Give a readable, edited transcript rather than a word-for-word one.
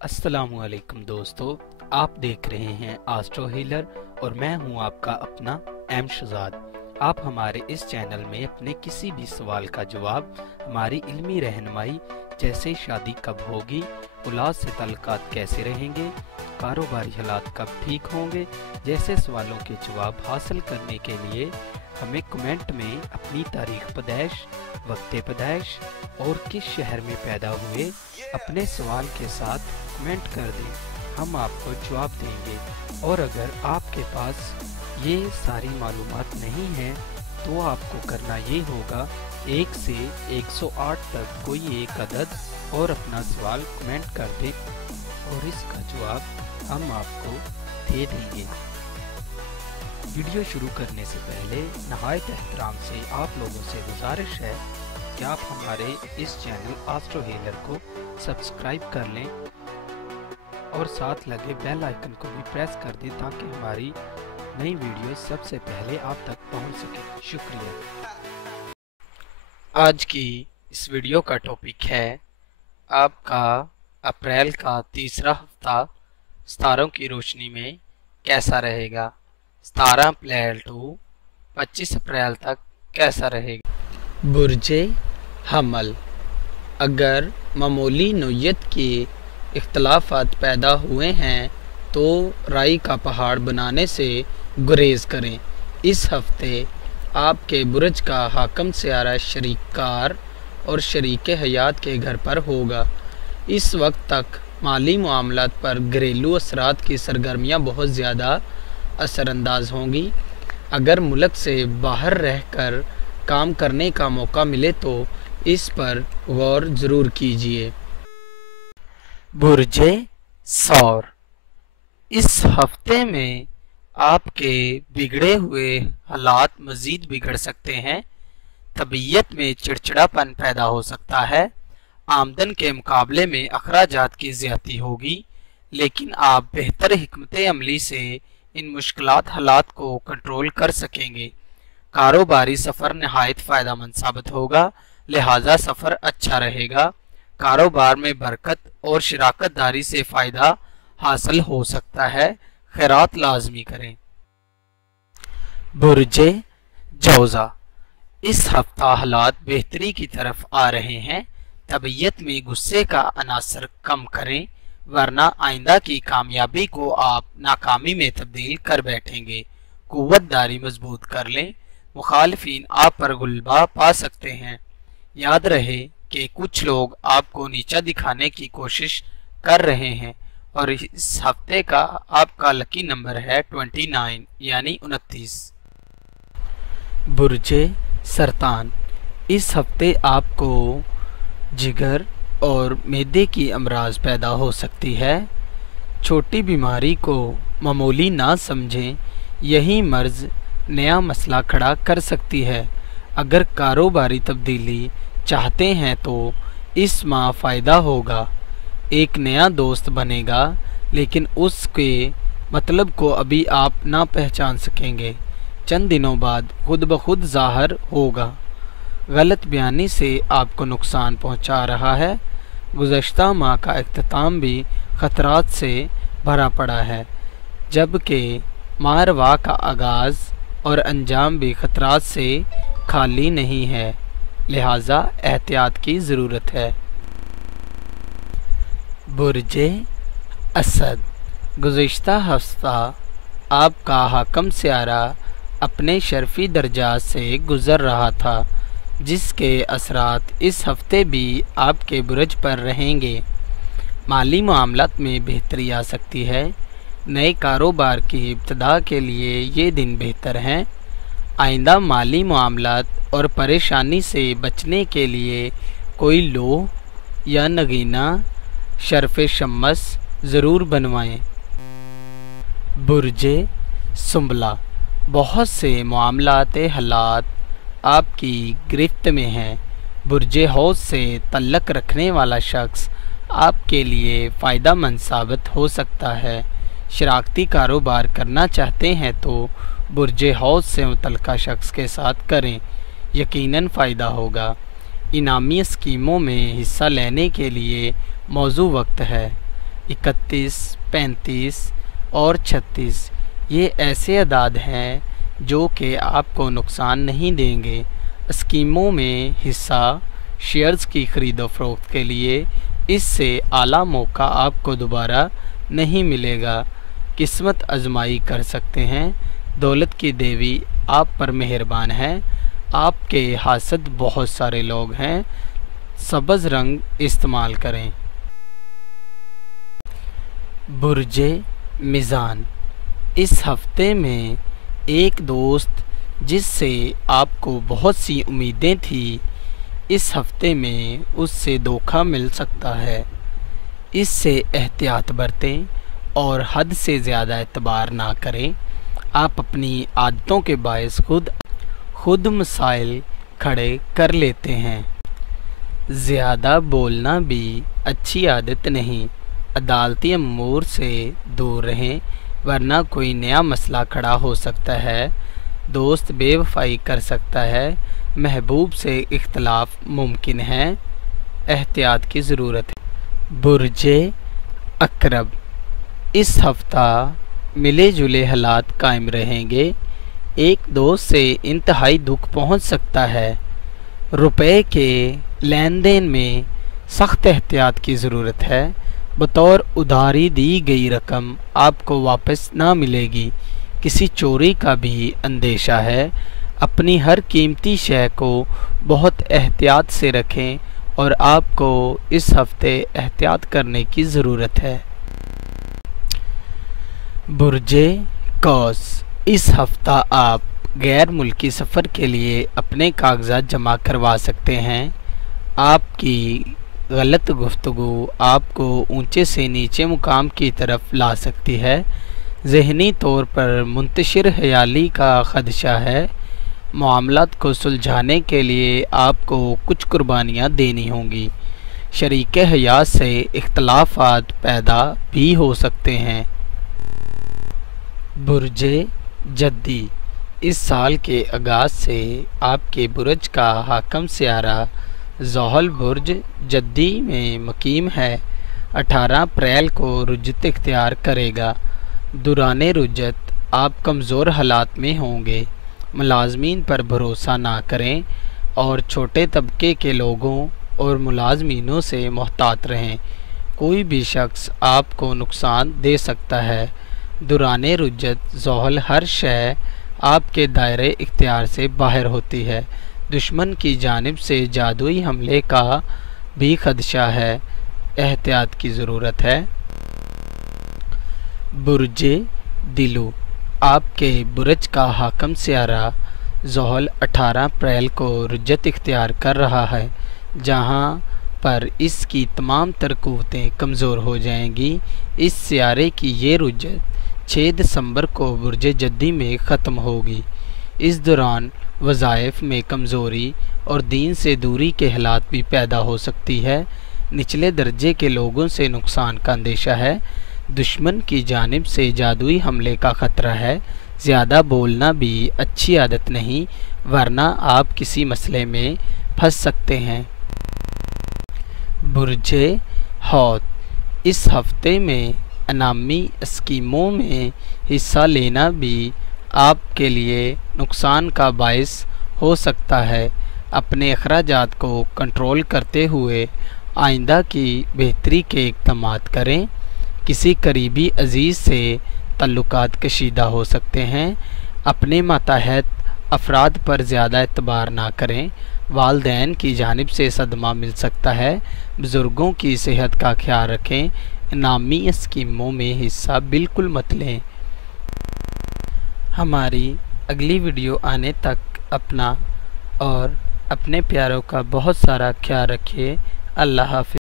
अस्सलामुअलैकुम दोस्तों, आप देख रहे हैं एस्ट्रो हीलर और मैं हूं आपका अपना एम शहजाद। आप हमारे इस चैनल में अपने किसी भी सवाल का जवाब, हमारी इल्मी रहनुमाई जैसे शादी कब होगी, औलाद से ताल्लुकात कैसे रहेंगे, कारोबारी हालात कब ठीक होंगे जैसे सवालों के जवाब हासिल करने के लिए हमें कमेंट में अपनी तारीख पैदाइश, वक्त पैदाइश और किस शहर में पैदा हुए अपने सवाल के साथ कमेंट कर दें। हम आपको जवाब देंगे। और अगर आपके पास ये सारी मालूमात नहीं है तो आपको करना ये होगा 1 से 108 तक कोई एक अदद और अपना सवाल कमेंट कर दें और इसका जवाब हम आपको दे देंगे। वीडियो शुरू करने से पहले नहायत एहतराम से आप लोगों से गुजारिश है कि आप हमारे इस चैनल एस्ट्रो हीलर को सब्सक्राइब कर लें और साथ लगे बेल आइकन को भी प्रेस कर दें ताकि हमारी नई वीडियो सबसे पहले आप तक पहुंच सके। शुक्रिया। आज की इस वीडियो का टॉपिक है आपका अप्रैल का तीसरा हफ्ता सितारों की रोशनी में कैसा रहेगा। 17 अप्रैल टू 25 अप्रैल तक कैसा रहेगा। बुर्जे हमल, अगर मामूली नौयत के इख्तलाफात पैदा हुए हैं तो राई का पहाड़ बनाने से गुरेज करें। इस हफ्ते आपके बुर्ज का हाकम सियारा शरीकार और शरीक हयात के घर पर होगा। इस वक्त तक माली मामलात पर घरेलू असरात की सरगर्मियाँ बहुत ज़्यादा असरअंदाज होंगी। अगर मुल्क से बाहर रहकर काम करने का मौका मिले तो इस पर गौर ज़रूर कीजिए। बुर्जे सौर, इस हफ्ते में आपके बिगड़े हुए हालात मज़ीद बिगड़ सकते हैं। तबीयत में चिड़चिड़ापन पैदा हो सकता है। आमदन के मुकाबले में अखराजात की ज़्यादती होगी, लेकिन आप बेहतर हिकमत अमली से इन मुश्किलात हालात को कंट्रोल कर सकेंगे। कारोबारी सफ़र नहायत फ़ायदेमंद साबित होगा, लिहाजा सफ़र अच्छा रहेगा। कारोबार में बरकत और शराकत दारी से फ़ायदा हासिल हो सकता है। खैरात लाजमी करें। बुर्जे जौज़ा, इस हफ्ता हालात बेहतरी की तरफ आ रहे हैं। तबीयत में गुस्से का अनासर कम करें, वरना आइंदा की कामयाबी को आप नाकामी में तब्दील कर बैठेंगे। कुव्वतदारी मजबूत कर लें, मुखालिफिन आप पर गुलबा पा सकते हैं। याद रहे कि कुछ लोग आपको नीचा दिखाने की कोशिश कर रहे हैं। और इस हफ्ते का आपका लकी नंबर है 29 यानी 29। बुर्जे सरतान, इस हफ्ते आपको जिगर और मैदे की अमराज पैदा हो सकती है। छोटी बीमारी को मामूली ना समझें, यही मर्ज नया मसला खड़ा कर सकती है। अगर कारोबारी तब्दीली चाहते हैं तो इस माह फ़ायदा होगा। एक नया दोस्त बनेगा, लेकिन उसके मतलब को अभी आप ना पहचान सकेंगे। चंद दिनों बाद खुद ब खुद ज़ाहिर होगा। गलत बयानी से आपको नुकसान पहुंचा रहा है। गुज़श्ता माह का इख्तिताम भी ख़तरात से भरा पड़ा है, जबकि मारवा का आगाज़ और अंजाम भी ख़तरात से खाली नहीं है, लिहाजा एहतियात की ज़रूरत है। बुर्जे असद, गुज़श्ता हफ्ता आपका हाकम सियारा अपने शर्फी दर्जात से गुज़र रहा था, जिसके असरात इस हफ्ते भी आपके बुर्ज पर रहेंगे। माली मामलात में बेहतरी आ सकती है। नए कारोबार की इब्तिदा के लिए ये दिन बेहतर हैं। आइंदा माली मामलात और परेशानी से बचने के लिए कोई लोह या नगीना शर्फ़ शम्मस ज़रूर बनवाएं। बुर्जे सुंबला, बहुत से मामलात हालात आपकी गिरफ्त में हैं। बुर्जे हौज़ से तल्लक रखने वाला शख्स आपके लिए फ़ायदेमंद साबित हो सकता है। शराकती कारोबार करना चाहते हैं तो बुर्जे हौज़ से मुतल्लिक़ा शख्स के साथ करें, यकीनन फ़ायदा होगा। इनामी स्कीमों में हिस्सा लेने के लिए मौजू वक्त है। 31, 35 और 36 ये ऐसे अदाद हैं जो कि आपको नुकसान नहीं देंगे। स्कीमों में हिस्सा, शेयर्स की ख़रीदो फ़रोख्त के लिए इससे आला मौका आपको दोबारा नहीं मिलेगा। किस्मत आजमाई कर सकते हैं। दौलत की देवी आप पर मेहरबान है। आपके हासद बहुत सारे लोग हैं। सब्ज़ रंग इस्तेमाल करें। बुर्जे मिज़ान, इस हफ्ते में एक दोस्त जिससे आपको बहुत सी उम्मीदें थी, इस हफ्ते में उससे धोखा मिल सकता है। इससे एहतियात बरतें और हद से ज़्यादा एतबार ना करें। आप अपनी आदतों के बायस खुद मसाइल खड़े कर लेते हैं। ज़्यादा बोलना भी अच्छी आदत नहीं। अदालती अमूर से दूर रहें वरना कोई नया मसला खड़ा हो सकता है। दोस्त बेवफाई कर सकता है। महबूब से इख्तलाफ मुमकिन है। एहतियात की ज़रूरत है। बुर्जे अकरब, इस हफ्ता मिले जुले हालात कायम रहेंगे। एक दोस्त से इंतहाई दुख पहुंच सकता है। रुपए के लेन देन में सख्त एहतियात की ज़रूरत है। बतौर उधारी दी गई रकम आपको वापस ना मिलेगी। किसी चोरी का भी अंदेशा है। अपनी हर कीमती शय को बहुत एहतियात से रखें और आपको इस हफ्ते एहतियात करने की ज़रूरत है। बुर्जे कौस, इस हफ्ता आप गैर मुल्की सफ़र के लिए अपने कागजात जमा करवा सकते हैं। आपकी गलत गुफ्तगू आपको ऊंचे से नीचे मुकाम की तरफ ला सकती है। ज़हनी तौर पर मुंतशिर ख्याली का ख़दशा है। मामलात को सुलझाने के लिए आपको कुछ कुर्बानियाँ देनी होंगी। शरीक हयात से इख्तलाफात पैदा भी हो सकते हैं। बुर्जे जद्दी, इस साल के आगाज़ से आपके बुर्ज का हाकम सियारा ज़ोहल बुर्ज जद्दी में मकीम है। 18 अप्रैल को रुजत इख्तियार करेगा। दुराने रुजत आप कमज़ोर हालात में होंगे। मुलाजमीन पर भरोसा ना करें और छोटे तबके के लोगों और मुलाजमीनों से मोहतात रहें। कोई भी शख्स आपको नुकसान दे सकता है। दुराने रुजत ज़ोहल हर शय आपके दायरे इख्तियार से बाहर होती है। दुश्मन की जानिब से जादुई हमले का भी खदशा है। एहतियात की ज़रूरत है। बुर्जे दिलू, आपके बुर्ज का हाकम सियारा ज़ोहल 18 अप्रैल को रुजत इख्तियार कर रहा है, जहां पर इसकी तमाम तर क़ुव्वतें कमज़ोर हो जाएंगी। इस सियारे की ये रुजत 6 दिसंबर को बुर्ज जद्दी में ख़त्म होगी। इस दौरान वज़ाइफ में कमज़ोरी और दीन से दूरी के हालात भी पैदा हो सकती है। निचले दर्जे के लोगों से नुकसान का अंदेशा है। दुश्मन की जानिब से जादुई हमले का ख़तरा है। ज़्यादा बोलना भी अच्छी आदत नहीं वरना आप किसी मसले में फंस सकते हैं। बुर्जे हौत, इस हफ्ते में अनामी स्कीमों में हिस्सा लेना भी आपके लिए नुकसान का बायस हो सकता है। अपने अखराजात को कंट्रोल करते हुए आइंदा की बेहतरी के इक़दाम करें। किसी करीबी अजीज़ से तल्लुकात कशीदा हो सकते हैं। अपने मातहत अफराद पर ज़्यादा एतबार ना करें। वालदैन की जानिब से सदमा मिल सकता है। बुज़ुर्गों की सेहत का ख्याल रखें। इनामी स्कीमों में हिस्सा बिल्कुल मत लें। हमारी अगली वीडियो आने तक अपना और अपने प्यारों का बहुत सारा ख्याल रखिए। अल्लाह हाफ़िज़।